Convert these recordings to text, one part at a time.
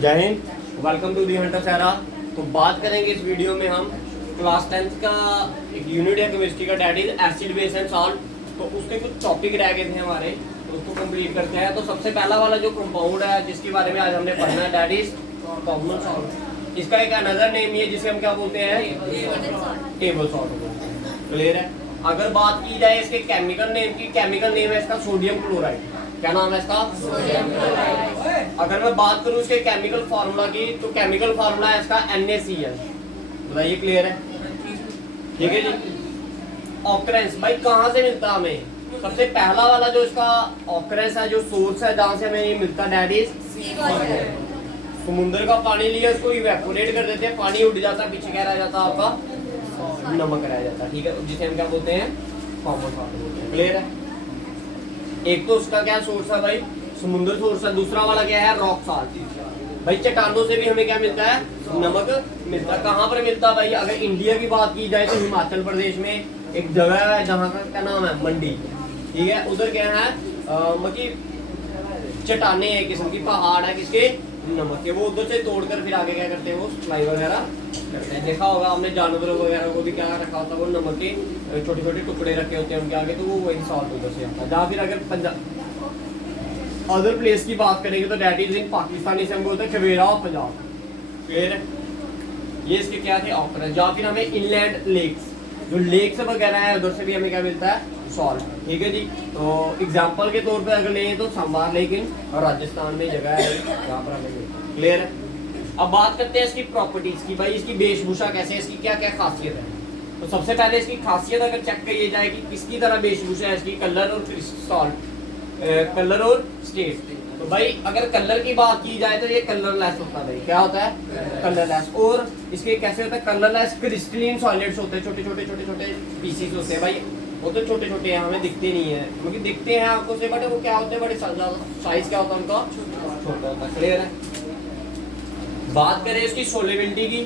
जय Hind, welcome to the hunter Sahara. तो बात करेंगे इस वीडियो में हम क्लास 10th का एक यूनिट है केमिस्ट्री का, that is acid base and salt. तो उसके कुछ टॉपिक रह गए थे हमारे, तो उसको कंप्लीट करते हैं। तो सबसे पहला वाला जो कंपाउंड है जिसके बारे में आज हमने पढ़ना है, डैट इज कॉमन सॉल्ट। इसका एक अनदर नेम ही है जिसे हम क्या बोलते हैं, टेबल सॉल्ट। क्लियर है। अगर बात की जाए इसके केमिकल नेम की, केमिकल नेम है इसका सोडियम क्लोराइड। क्या नाम है इसका? अगर मैं बात करूं इसके केमिकल फार्मूला की, तो केमिकल फार्मूला है इसका NaCl। बताइए, क्लियर है? ठीक है जी। ऑकरेंस भाई कहाँ से मिलता है हमें? सबसे पहला वाला जो इसका ऑकरेंस है, जो सोर्स है जहाँ से हमें ये मिलता है, डैट इज समुद्र का पानी लिया, उसको इवेपोरेट कर देते हैं, पानी उड़ जाता है, पीछे क्या रह जाता है आपका? नमक रह जाता है। ठीक है, जिसे हम क्या बोलते हैं, कॉमन सॉल्ट बोलते हैं। क्लियर है। एक तो उसका क्या सोर्स है भाई, समुद्र सोर्स है। दूसरा वाला क्या है, रॉक सॉल्ट। भाई चट्टानों से भी हमें क्या मिलता है, नमक मिलता है। कहाँ पर मिलता है भाई? अगर इंडिया की बात की जाए तो हिमाचल प्रदेश में एक जगह है जहाँ का क्या नाम है, मंडी। ठीक है, उधर क्या है, मतलब चट्टाने एक किस्म की, पहाड़ है किसके, नमक के। वो उधर से तोड़कर फिर आगे क्या करते हैं, वो सप्लाई वगैरह करते हैं। देखा होगा आपने जानवरों वगैरह को भी क्या रखा होता है, वो नमक के छोटे छोटे टुकड़े रखे होते हैं उनके आगे, तो वो वही सॉल्ट उधर से आता है। जहाँ फिर अगर पंजाब अदर प्लेस की बात करेंगे तो डैट इज इन पाकिस्तानी से हम बोलते हैं खवेरा और पंजाब। क्लियर है। ये इसके क्या थे, ऑकरेंस। जहाँ फिर हमें इनलैंड लेक्स, जो लेक्स वगैरह है, उधर से भी हमें क्या मिलता है, सॉल्ट। ठीक है जी। तो एग्जांपल के तौर पे अगर लें तो सांबार लेक इन राजस्थान में जगह है जहाँ पर हमें मिलता है। क्लियर है। अब बात करते हैं इसकी प्रॉपर्टीज की। भाई इसकी वेशभूषा कैसे है, इसकी क्या क्या खासियत है। तो सबसे पहले इसकी खासियत अगर चेक करी जाए कि किसकी तरह वेशभूषा है इसकी, कलर और सॉल्ट, कलर और स्टेट। तो भाई अगर कलर की बात की जाए तो ये कलरलेस होता है। भाई क्या होता है, कलरलेस। और इसके कैसे होता है, कलरलेस क्रिस्टलीन सॉलिड्स होते हैं, छोटे छोटे छोटे छोटे पीसीस होते हैं। भाई वो तो छोटे छोटे हैं, हमें दिखते नहीं है, क्योंकि दिखते हैं आपको से, बट वो क्या होते हैं, बड़े साइज क्या होता है उनका, छोटा होता है। क्लियर है। बात करें इसकी सोलेबिलिटी की,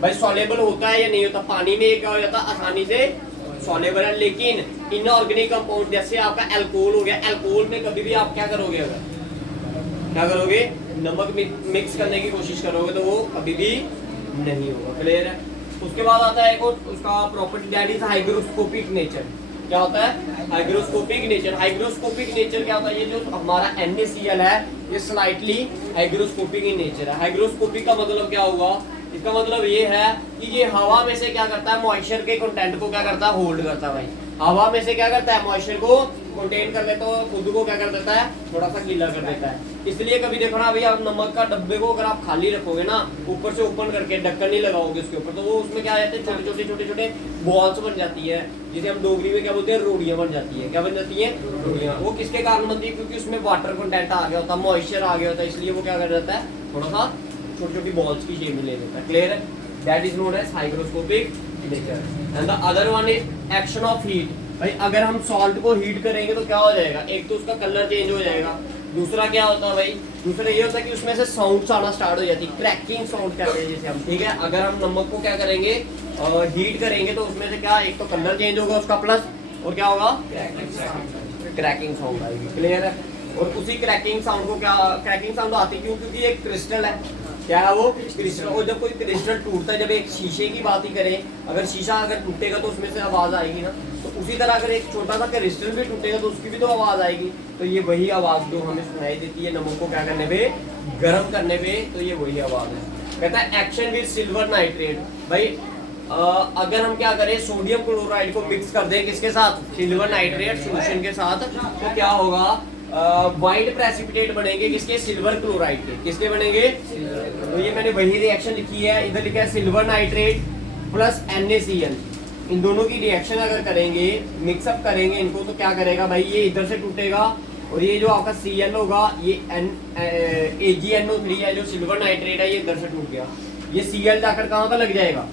भाई सोलेबल होता है या नहीं होता। पानी में क्या हो जाता है, आसानी से सॉल्युबल है। लेकिन इनऑर्गेनिक कंपाउंड जैसे आपका अल्कोहल हो गया, अल्कोहल में कभी भी आप क्या करोगे, अगर क्या करोगे, नमक मिक्स करने की कोशिश करोगे तो वो कभी भी नहीं होगा। क्लियर है। उसके बाद आता है एक और उसका property, that is hygroscopic nature. क्या होता है, हाइग्रोस्कोपिक नेचर। हाइग्रोस्कोपिक नेचर क्या होता है, ये जो हमारा NaCl है ये स्लाइटली हाइग्रोस्कोपिक इन नेचर है। हाइग्रोस्कोपिक का मतलब क्या होगा, इसका मतलब ये है कि ये हवा में से क्या करता है, मॉइस्चर के कंटेंट को क्या करता है, होल्ड करता है। भाई हवा में से क्या करता है, मॉइस्चर को कंटेन कर लेता है, खुद को क्या कर देता है, थोड़ा सा गीला कर देता है। इसलिए कभी देखो ना, अभी आप नमक का डब्बे को अगर आप खाली रखोगे ना, ऊपर से ओपन करके ढक्कन नहीं लगाओगे उसके ऊपर, तो वो उसमें क्या आ जाते हैं, छोटे छोटे छोटे छोटे बॉल्स बन जाती है, जिसे हम डोगरी में क्या बोलते हैं, रोड़ियां बन जाती है। क्या बन जाती है, रोड़ियां। वो किसके कारण बनती है, क्योंकि उसमें वाटर कंटेंट आ गया होता है, मॉइस्चर आ गया होता है, इसलिए वो क्या कर जाता है, थोड़ा सा छोटी छोटी बॉल्स की शेप में ले लेता है। क्लियर है। That is known as hygroscopic nature. And the other one is action of heat. भाई अगर हम सॉल्ट को हीट करेंगे तो क्या हो जाएगा, एक तो उसका कलर चेंज हो जाएगा, दूसरा क्या होता है भाई, दूसरा ये होता है कि उसमें से साउंड्स आना स्टार्ट हो जाती है, क्रैकिंग साउंड कहते हैं जिसे हम। ठीक है। अगर हम नमक को क्या करेंगे, हीट करेंगे तो उसमें से क्या, एक तो कलर चेंज होगा उसका, प्लस और क्या होगा, क्रैकिंग साउंड आएगी। क्लियर है। और उसी क्रैकिंग साउंड को क्या, क्रैकिंग साउंड आती क्यों, क्योंकि एक क्रिस्टल है। क्या है वो, क्रिस्टल। और जब कोई क्रिस्टल टूटता है, जब एक शीशे की बात ही करें, अगर शीशा अगर टूटेगा तो उसमें से आवाज आएगी ना, तो उसी तरह अगर एक छोटा सा क्रिस्टल भी टूटेगा तो उसकी भी तो आवाज आएगी। तो ये वही आवाज जो हमें सुनाई देती है नमक को क्या करने पे, गर्म करने पे, तो ये वही आवाज है। कहता है एक्शन विद सिल्वर नाइट्रेट। भाई अगर हम क्या करें, सोडियम क्लोराइड को मिक्स कर दें किसके साथ, सिल्वर नाइट्रेट सोल्यूशन के साथ, तो क्या होगा, व्हाइट प्रेसिपिटेट बनेंगे किसके, सिल्वर क्लोराइड के। किसके बनेंगे, तो ये मैंने वही रिएक्शन लिखी है, इधर लिखा है सिल्वर नाइट्रेट प्लस NaCl। इन दोनों की रिएक्शन अगर करेंगे, मिक्सअप करेंगे इनको, तो क्या करेगा भाई, ये इधर से टूटेगा और ये जो आपका Cl होगा, ये AgNO3 है, जो सिल्वर नाइट्रेट है, ये इधर से टूट गया। ये Cl जाकर कहाँ पर लग जाएगा,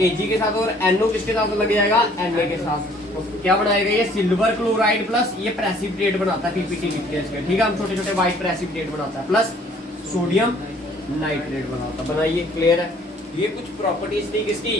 Ag के साथ, और NO किसके साथ लग जाएगा, Na के साथ। तो क्या बनाएगा, ये सिल्वर क्लोराइड प्लस ये प्रेसिपिटेट बनाता है, PPT लिखते हैं इसके। ठीक है। हम छोटे छोटे व्हाइट प्रेसिपिटेट बनाता है, प्लस सोडियम नाइट्रेट बनाता है। बनाइए। क्लियर है। ये कुछ प्रॉपर्टीज थी किसकी,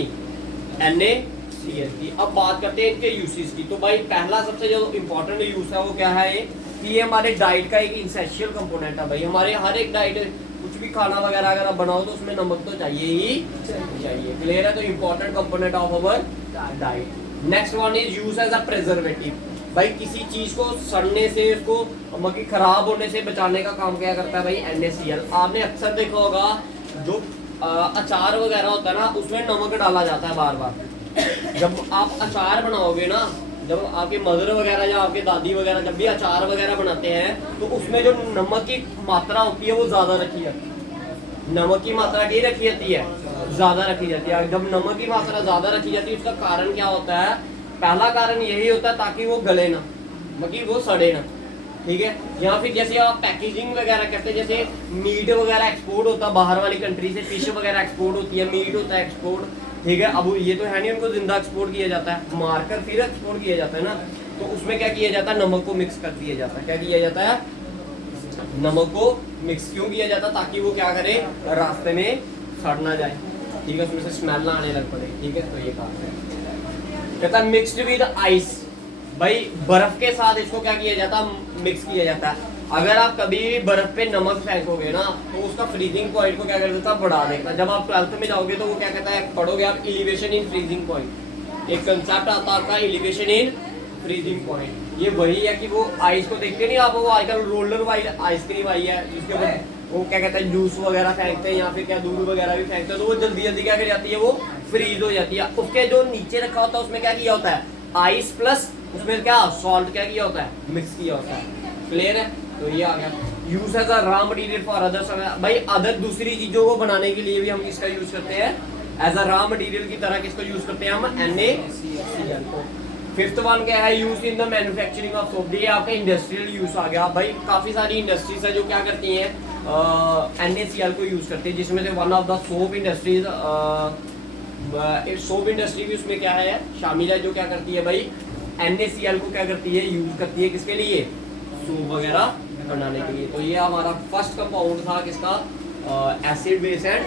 NaCl की। अब बात करते हैं इनके यूसेज की। तो भाई पहला सबसे जो इम्पोर्टेंट यूज है वो क्या है, कि ये हमारे डाइट का एक इंसेंशियल कंपोनेंट है। भाई हमारे हर एक डाइट, कुछ कुछ भी खाना वगैरह अगर आप बनाओ तो उसमें नमक तो चाहिए ही चाहिए। क्लियर है? तो important component of our diet. Next one is use as a preservative. भाई किसी चीज को सड़ने से, उसको मतलब कि खराब होने से बचाने का काम क्या करता है भाई? NaCl। आपने अक्सर देखा होगा जो अचार वगैरह होता है ना, उसमें नमक डाला जाता है बार बार। जब आप अचार बनाओगे ना, जब आपके मदर वगैरह या आपके दादी वगैरह जब भी अचार वगैरह बनाते हैं तो उसमें जो नमक की मात्रा होती है वो ज्यादा रखी जाती है। नमक की मात्रा की रखी जाती है, ज्यादा रखी जाती है। जब नमक की मात्रा ज्यादा रखी जाती है उसका कारण क्या होता है? पहला कारण यही होता है ताकि वो गले ना, मतलब वो सड़े ना। ठीक है? या फिर जैसे आप पैकेजिंग वगैरह करते हैं, जैसे मीट वगैरह एक्सपोर्ट होता है बाहर वाली कंट्री से, फिश वगैरह एक्सपोर्ट होती है, मीट होता है एक्सपोर्ट। ठीक है? अब ये तो है नहीं उनको जिंदा एक्सपोर्ट किया जाता है, मारकर फिर एक्सपोर्ट किया जाता है ना। तो उसमें क्या किया जाता है? नमक को मिक्स कर दिया जाता है। क्या किया जाता है? नमक को मिक्स क्यों किया जाता है? ताकि वो क्या करे? रास्ते में सड़ ना जाए। ठीक है? उसमें से स्मेल ना आने लग पड़े। ठीक है? तो ये काम है। कहता है मिक्स्ड विद आइस। भाई बर्फ के साथ इसको क्या किया जाता है? मिक्स किया जाता है। अगर आप कभी भी बर्फ पे नमक फेंकोगे ना तो उसका फ्रीजिंग पॉइंट को क्या कर देता है? बढ़ा देता है। जब आप 12th में जाओगे तो वो क्या कहता है? पढ़ोगे आप एलिवेशन इन फ्रीजिंग पॉइंट। एक कंसेप्ट आता है आपका एलिवेशन इन फ्रीजिंग पॉइंट। ये वही है कि वो आइस को देखते नहीं आप, वो आजकल रोलर वाइज आइसक्रीम आई है जिसके ऊपर वो क्या कहते हैं जूस वगैरह फेंकते हैं या फिर क्या दूध वगैरह भी फेंकते हैं, तो वो जल्दी जल्दी क्या कर जाती है? वो फ्रीज हो जाती है। उसके जो नीचे रखा होता है उसमें क्या किया होता है? आइस प्लस उसमें क्या सॉल्ट क्या किया होता है? मिक्स किया होता है। क्लियर है? तो ये आ गया। Use as a raw material for other. भाई अदर दूसरी चीजों को बनाने के लिए भी हम इसका यूज करते हैं, एज अ रॉ मटेरियल की तरह किसको यूज करते हैं हम? NaCl को। फिफ्थ वन क्या है? Use in the manufacturing of soap. ये आपका इंडस्ट्रियल यूज आ गया। भाई काफी सारी इंडस्ट्रीज है जो क्या करती हैं? NaCl को यूज करते हैं, जिसमें से one of the soap industries, soap industry भी उसमें क्या है? शामिल है, जो क्या करती है भाई? NaCl को क्या करती है? यूज करती है किसके लिए? सोप वगैरह बनाने के लिए। तो ये हमारा फर्स्ट कंपाउंड था किसका? एसिड बेस एंड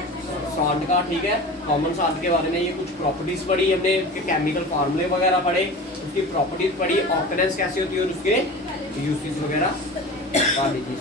सॉल्ट का। ठीक है? कॉमन सॉल्ट के बारे में ये कुछ प्रॉपर्टीज पढ़ी हमने, केमिकल फार्मूले वगैरह पढ़े, उसकी प्रॉपर्टीज पढ़ी, ऑकरेंस कैसी होती है और उसके यूसेज वगैरह पढ़ लीजिए।